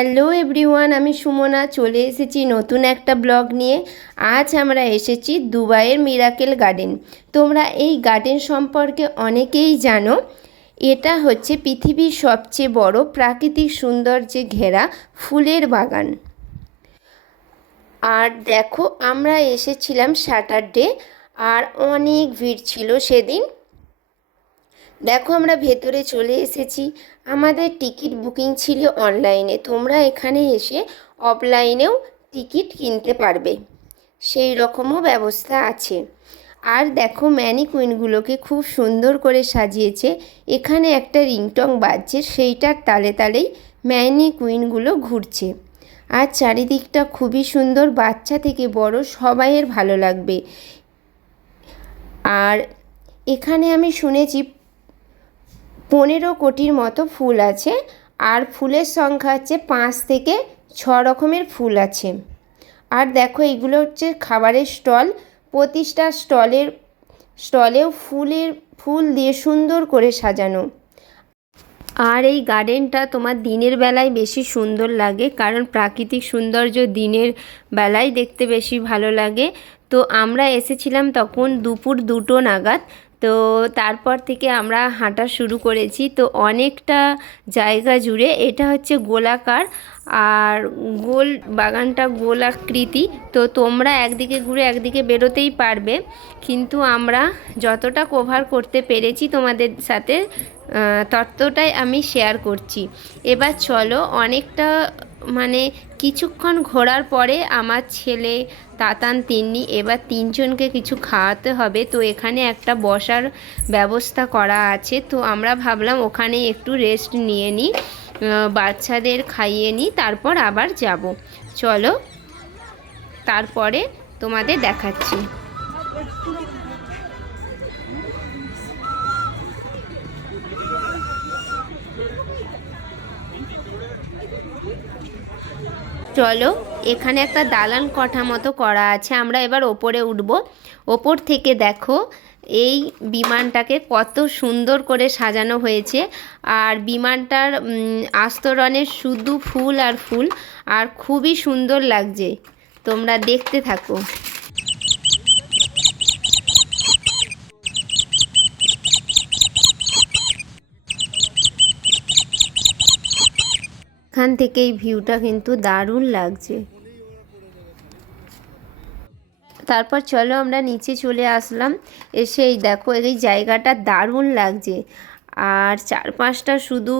Hello everyone, আমি সুমনা চলে এসেছি নতুন একটা ব্লগ নিয়ে। আজ আমরা এসেছি দুবাইয়ের মিরাকেল গার্ডেন। তোমরা এই গার্ডেন সম্পর্কে অনেকেই জানো। এটা হচ্ছে পৃথিবীর সবচেয়ে বড় প্রাকৃতিক সৌন্দর্যে ঘেরা ফুলের বাগান। আর দেখো, আমরা এসেছিলাম স্যাটারডে, আর অনেক ভিড় ছিল সেদিন। দেখো, আমরা ভেতরে চলে এসেছি। আমাদের টিকিট বুকিং ছিল অনলাইনে, তোমরা এখানে এসে অফলাইনেও টিকিট কিনতে পারবে, সেই রকমও ব্যবস্থা আছে। আর দেখো, ম্যানিকুইনগুলোকে খুব সুন্দর করে সাজিয়েছে। এখানে একটা রিংটং বাজছে, সেইটার তালে তালেই ম্যানিকুইনগুলো ঘুরছে। আর চারিদিকটা খুবই সুন্দর, বাচ্চা থেকে বড় সবাইয়ের ভালো লাগবে। আর এখানে আমি শুনেছি 15 কোটির মতো ফুল আছে, আর ফুলের সংখ্যা হচ্ছে 5 থেকে 6 রকমের ফুল আছে। আর দেখো, এগুলো হচ্ছে খাবারের স্টল। প্রতিটা স্টলেও ফুল দিয়ে সুন্দর করে সাজানো। আর এই গার্ডেনটা তোমার দিনের বেলায় বেশি সুন্দর লাগে, কারণ প্রাকৃতিক সৌন্দর্য দিনের বেলায় দেখতে বেশি ভালো লাগে। তো আমরা এসেছিলাম তখন দুপুর 2টো নাগাদ। তো তারপর থেকে আমরা হাঁটা শুরু করেছি। তো অনেকটা জায়গা জুড়ে, এটা হচ্ছে গোলাকার, আর বাগানটা গোলাকৃতি। তো তোমরা একদিকে ঘুরে একদিকে বেরোতেই পারবে, কিন্তু আমরা যতটা কভার করতে পেরেছি তোমাদের সাথে ততটাই আমি শেয়ার করছি। এবার চলো, অনেকটা কিছুক্ষণ ঘোরার পরে আমার ছেলে, তাতান, তিন্নি, এবার 3জনকে কিছু খাওয়াতে হবে। তো এখানে একটা বসার ব্যবস্থা করা আছে। তো আমরা ভাবলাম ওখানে একটু রেস্ট নিয়ে নিই, বাচ্চাদের খাইয়ে নিই, তারপর আবার যাব। চলো, তারপরে তোমাদের দেখাচ্ছি। চলো, এখানে একটা দালান কোঠা মতো করা আছে, আমরা এবার ওপরে উঠব। ওপর থেকে দেখো এই বিমানটাকে কত সুন্দর করে সাজানো হয়েছে। আর বিমানটার আস্তরণে শুধু ফুল আর ফুল, আর খুবই সুন্দর লাগছে। তোমরা দেখতে থাকো। এখান থেকে এই ভিউটা কিন্তু দারুণ লাগছে। তারপর চলো, আমরা নিচে চলে আসলাম। এসেই দেখো, এই জায়গাটা দারুণ লাগছে। আর চারপাশটা শুধু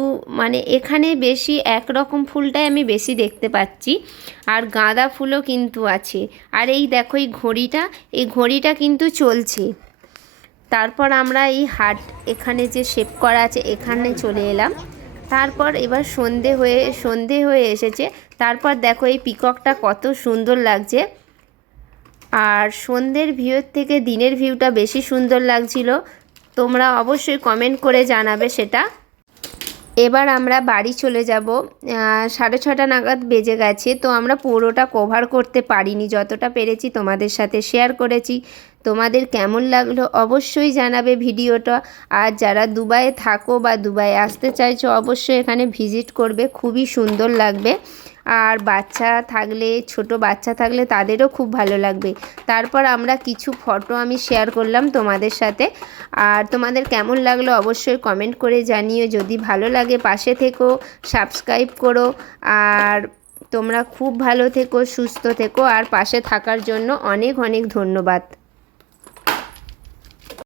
এখানে বেশি একরকম ফুলটাই আমি বেশি দেখতে পাচ্ছি, আর গাঁদা ফুলও কিন্তু আছে। আর এই দেখো, এই ঘড়িটা কিন্তু চলছে। তারপর আমরা এই এখানে যে শেপ করা আছে এখানে চলে এলাম। তারপর এবার সন্ধে হয়ে এসেছে। তারপর দেখো, এই পিককটা কত সুন্দর লাগছে। আর সন্ধ্যের ভিউর থেকে দিনের ভিউটা বেশি সুন্দর লাগছিল। তোমরা অবশ্যই কমেন্ট করে জানাবে সেটা। এবার আমরা বাড়ি চলে যাব। 6:30 নাগাদ বেজে গেছে। তো আমরা পুরোটা কভার করতে পারিনি, যতটা পেরেছি তোমাদের সাথে শেয়ার করেছি। তোমাদের কেমন লাগলো অবশ্যই জানাবে ভিডিওটা। আর যারা দুবাইয়ে থাকো বা দুবাইয়ে আসতে চাইছো, অবশ্যই এখানে ভিজিট করবে, খুবই সুন্দর লাগবে। আর ছোট বাচ্চা থাকলে তাদেরও খুব ভালো লাগবে। তারপর আমরা কিছু ফটো আমি শেয়ার করলাম তোমাদের সাথে। আর তোমাদের কেমন লাগলো অবশ্যই কমেন্ট করে জানিও। যদি ভালো লাগে পাশে থেকো, সাবস্ক্রাইব করো। আর তোমরা খুব ভালো থেকো, সুস্থ থেকো, আর পাশে থাকার জন্য অনেক অনেক ধন্যবাদ।